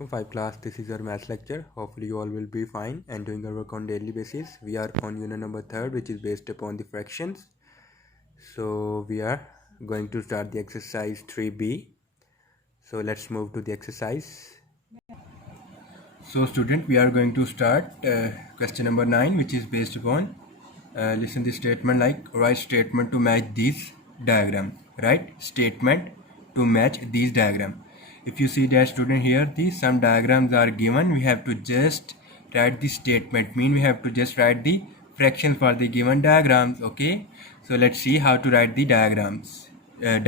Welcome 5 class, this is your maths lecture. Hopefully you all will be fine and doing your work on daily basis. We are on unit number 3rd, which is based upon the fractions. So we are going to start the exercise 3b. So let's move to the exercise. So student, we are going to start question number 9, which is based upon listen the statement like write statement to match these diagram. Write statement to match these diagram. If you see that student here, the some diagrams are given, we have to just write the statement, mean we have to just write the fraction for the given diagrams. Okay, so let's see how to write the diagrams,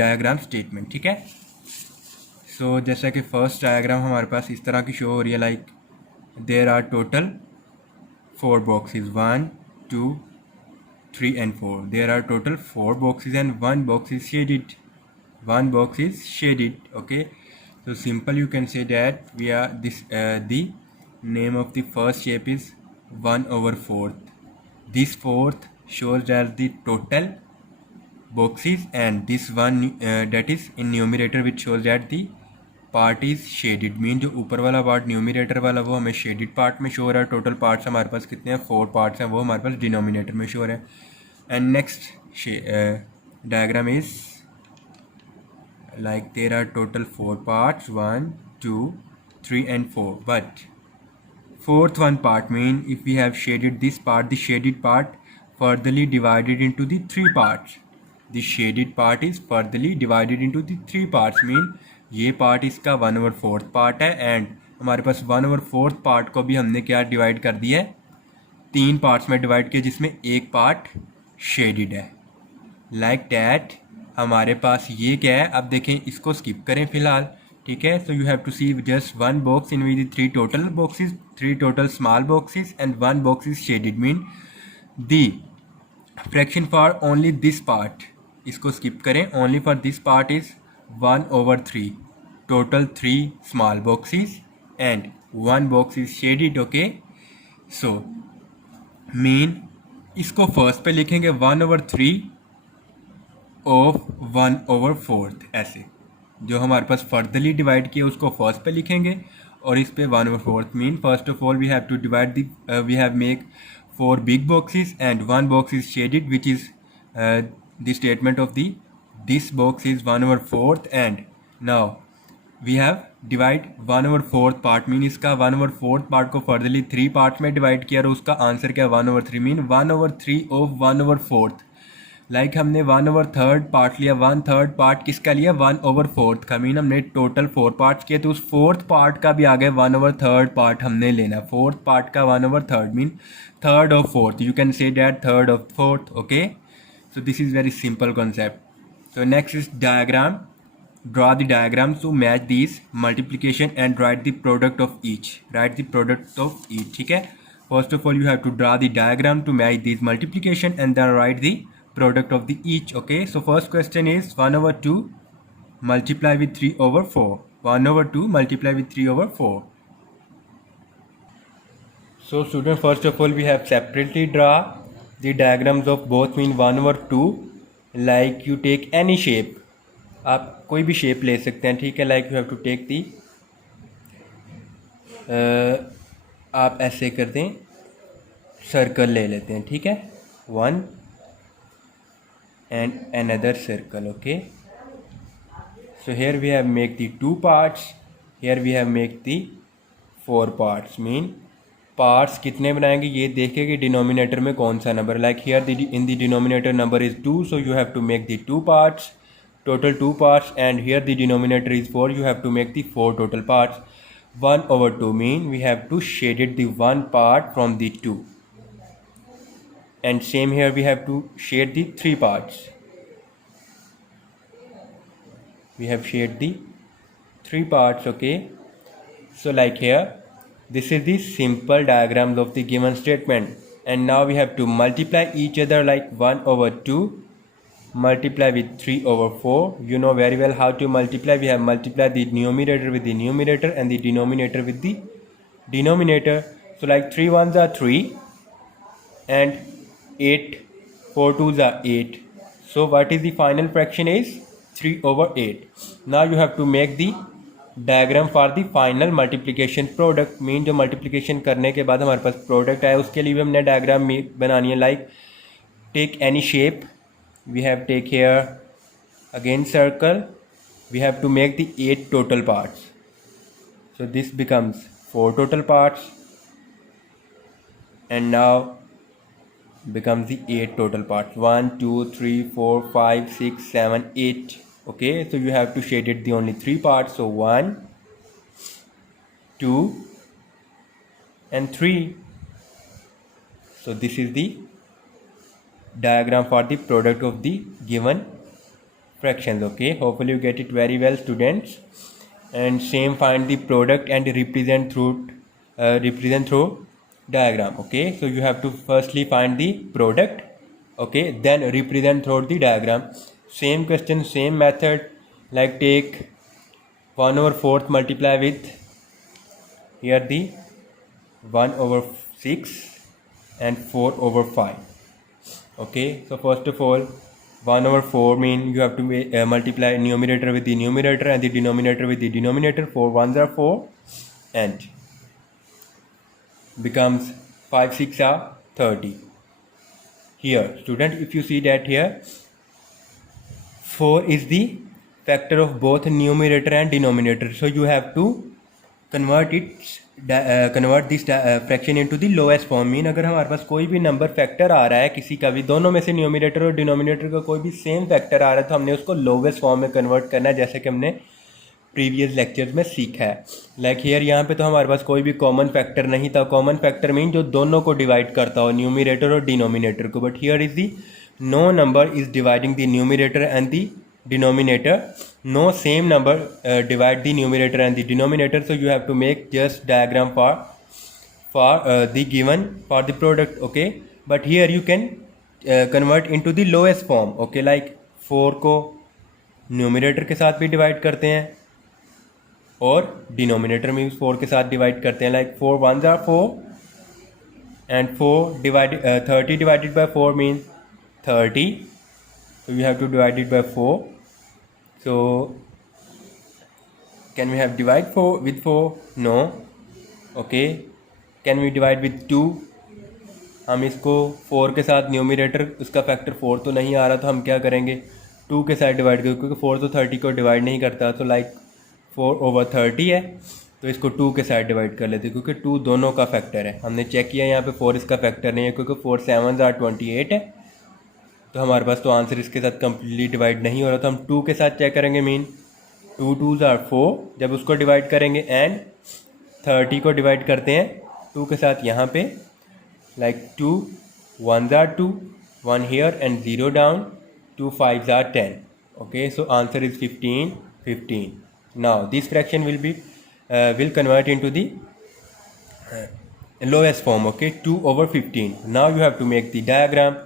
diagram statement. ठीक है, so जैसा कि first diagram हमारे पास इस तरह की show हो रही है, like there are total 4 boxes 1 2 3 and 4. There are total 4 boxes and 1 box is shaded. 1 box is shaded. Okay, so simple you can say that we are this the name of the first shape is 1/4. This fourth shows that the total boxes, and this one that is in numerator, which shows that the part is shaded, mean जो ऊपर वाला part numerator वाला वो हमें shaded part में show हो रहा है. टोटल पार्ट्स हमारे पास कितने हैं, 4 पार्ट्स हैं, वो हमारे पास डिनोमिनेटर में शो हो रहा है. And next diagram is like there are total 4 parts 1 2 3 and 4, but fourth one part mean if we have shaded this part, the shaded part furtherly divided into the 3 parts. The shaded part is furtherly divided into the 3 parts, mean ये part इसका 1/4 part है, and हमारे पास 1/4 part को भी हमने क्या divide कर दिया है, 3 पार्ट्स में डिवाइड किया, जिसमें एक पार्ट शेडिड है. लाइक डैट हमारे पास ये क्या है. अब देखें, इसको स्किप करें फिलहाल. ठीक है, so you have to see just 1 box in with 3 total boxes, 3 total small boxes and 1 box is shaded, mean the fraction for only this part. इसको स्किप करें, only for this part is 1/3. total 3 small boxes and 1 box is shaded. Okay, so mean इसको first पे लिखेंगे 1/3 of 1/4. ऐसे जो हमारे पास furtherly divide किया उसको फर्स्ट पे लिखेंगे, और इस पे 1/4. Mean first of all we have to divide the, we have make 4 big boxes and 1 box is shaded, which is the statement of the this box is 1/4. And now we have divide 1/4 part, mean इसका 1/4 part को furtherly 3 part में divide किया, और उसका answer क्या 1/3, mean 1/3 of 1/4. Like हमने 1/3 part लिया, 1/3 part किसका लिया, 1/4 का, मीन हमने टोटल 4 पार्ट्स किए, तो उस 4th पार्ट का भी आगे 1/3 पार्ट हमने लेना. 4th पार्ट का 1/3 mean 3rd of 4th. You can say that 3rd of 4th. Okay, so this is very simple concept. So next is diagram. Draw the diagrams to match these multiplication and write the product of each. Write the product of each. ठीक है, first of all you have to draw the diagram to match these multiplication and then write the product of the each. Okay, so first question is 1/2 multiply with 3/4. 1/2 multiply with 3/4. So student, first of all we have separately draw the diagrams of both, mean 1/2. Like you take any shape, आप कोई भी shape ले सकते हैं. ठीक है, like you have to take the, आप ऐसे कर दें, सर्कल ले लेते हैं. ठीक है, 1 and another circle. Okay, so here we have make the 2 parts, here we have make the 4 parts. Mean parts कितने बनाएंगे ये देखें कि डिनोमिनेटर में कौन सा number. Like here in the denominator number is 2, so you have to make the 2 parts, total 2 parts, and here the denominator is 4, you have to make the 4 total parts. 1/2 mean we have to shaded the 1 part from the 2, and same here we have to shade the 3 parts. We have shaded the 3 parts. Okay, so like here this is the simple diagrams of the given statement, and now we have to multiply each other, like 1/2 multiply with 3/4. You know very well how to multiply. We have multiplied the numerator with the numerator and the denominator with the denominator. So like 3 1s are 3 and 8 4 2s are 8. So what is the final fraction is 3/8. Now you have to make the diagram for the final multiplication product mean जो multiplication करने के बाद हमारे पास product आया उसके लिए भी हमने डायग्राम बनानी है. Like take any shape, we have take here again circle, we have to make the 8 total parts. So this becomes 4 total parts and now becomes the 8 total parts. 1 2 3 4 5 6 7 8. Okay, so you have to shade it the only 3 parts. So 1 2 and 3. So this is the diagram for the product of the given fractions. Okay, hopefully you get it very well, students. And same, find the product and represent through diagram. Okay, so you have to firstly find the product, okay, then represent through the diagram. Same question, same method. Like take 1/4 multiply with here the 1/6 and 4/5. Okay, so first of all 1/4 mean you have to multiply numerator with the numerator and the denominator with the denominator. 4 1s are 4 and becomes 5 6 are 30. Here student, if you see that here 4 is the factor of both numerator and denominator, so you have to convert this fraction into the lowest form. Mean अगर हमारे पास कोई भी number factor आ रहा है किसी का भी, दोनों में से न्यूमिनेटर और डिनोमिनेटर का कोई भी सेम फैक्टर आ रहा है तो हमने उसको लोवेस्ट फॉर्म में कन्वर्ट करना है, जैसे कि हमने प्रीवियस लेक्चर्स में सीखा है. लाइक हियर यहाँ पे तो हमारे पास कोई भी कॉमन फैक्टर नहीं था. कॉमन फैक्टर मीन जो दोनों को डिवाइड करता हो, न्यूमिनेटर और डिनोमिनेटर को. But here is the no number is dividing the numerator and the denominator. No same number divide the numerator and the denominator, so you have to make just diagram for the given for the product. Okay, but here you can convert into the lowest form. Okay, like 4 को numerator के साथ भी divide करते हैं और denominator में भी 4 के साथ डिवाइड करते हैं. Like 4 1s are 4 and 30 divided by 4 means 30, so you have to divide it by 4. So can we have divide 4 with 4? No. Okay, can we divide with 2? हम इसको 4 के साथ न्यूमिनेटर उसका फैक्टर 4 तो नहीं आ रहा, तो हम क्या करेंगे 2 के साथ डिवाइड करेंगे, क्योंकि 4 तो 30 को डिवाइड नहीं करता. तो लाइक 4/30 है तो इसको 2 के साथ डिवाइड कर लेते हैं, क्योंकि 2 दोनों का फैक्टर है. हमने चेक किया यहाँ पे 4 इसका फैक्टर नहीं है, क्योंकि 4 7s are 28 है, तो हमारे पास तो आंसर इसके साथ कम्प्लीटली डिवाइड नहीं हो रहा. तो हम 2 के साथ चेक करेंगे. मीन 2 2s are 4, जब उसको डिवाइड करेंगे एंड 30 को डिवाइड करते हैं 2 के साथ यहाँ पे. Like 2 1s are 2, 1 here and 0 down, 2 5s are 10. Okay, so answer is 15 15. Now this fraction will convert into the lowest form. Okay, 2/15. Now you have to make the diagram.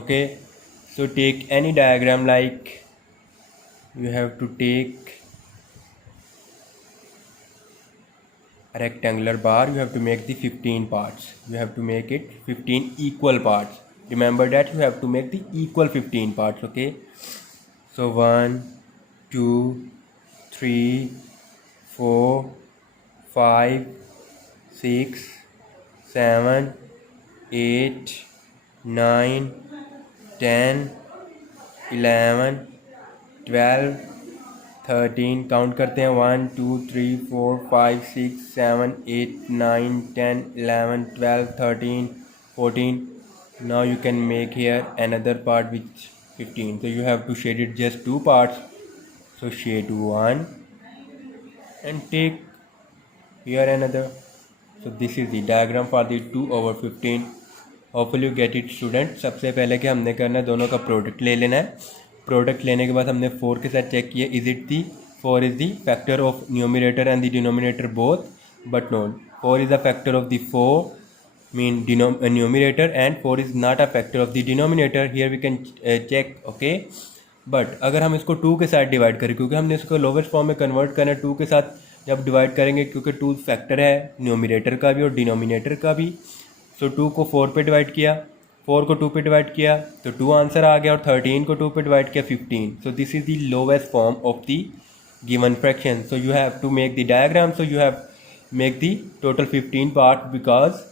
Okay, so take any diagram. Like you have to take a rectangular bar, you have to make the 15 parts, you have to make it 15 equal parts. Remember that you have to make the equal 15 parts. Okay, so 1 2 3 4 5 6 7 8 9 10 11 12 13. Count करते हैं 1 2 3 4 5 6 7 8 9 10 11 12 13 14. Now you can make here another part with 15. So you have to shade it just 2 parts. So shade 1 and take here another. So this is the diagram for the 2/15. Hopefully you get it student. सबसे पहले क्या हमने करना है, दोनों का product ले लेना है. प्रोडक्ट लेने के बाद हमने 4 के साथ चेक किया, is it the 4 is the factor of numerator and the denominator both, but no 4 is a factor of the 4 mean numerator and 4 is not a factor of the denominator. Here we can check. Okay, but अगर हम इसको 2 के साथ divide करें, क्योंकि हमने इसको lowest form में कन्वर्ट करना है, 2 के साथ जब डिवाइड करेंगे, क्योंकि 2 फैक्टर है न्यूमिनेटर का भी और डिनोमिनेटर का भी. सो 2 को 4 पे डिवाइड किया, 4 को 2 पे डिवाइड किया तो 2 आंसर आ गया, और 13 को 2 पे डिवाइड किया 15. So this is the lowest form of the given fraction. So you have to make the diagram. So you have make the total 15 part, because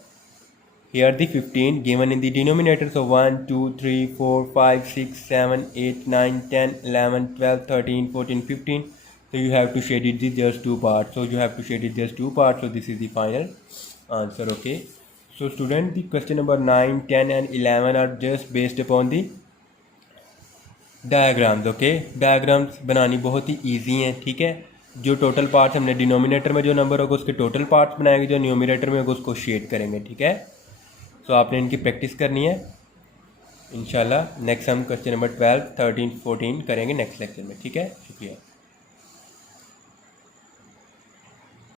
here the 15 given in the denominator. So 1 2 3 4 5 6 7 8 9 10 11 12 13 14 15. So you have to shade it just two parts. So you have to shade it just two parts. So this is the final answer. Okay, so student, the question number 9 10 and 11 are just based upon the diagrams. Okay, diagrams बनानी बहुत ही easy हैं. ठीक है, जो total parts हमने denominator में जो number होगा उसके टोटल पार्ट्स बनाएंगे, जो न्यूमिनेटर में होगा उसको शेड करेंगे. ठीक है, सो आपने इनकी प्रैक्टिस करनी है. इंशाल्लाह नेक्स्ट हम क्वेश्चन नंबर 12 13 14 करेंगे नेक्स्ट लेक्चर में. ठीक है, शुक्रिया.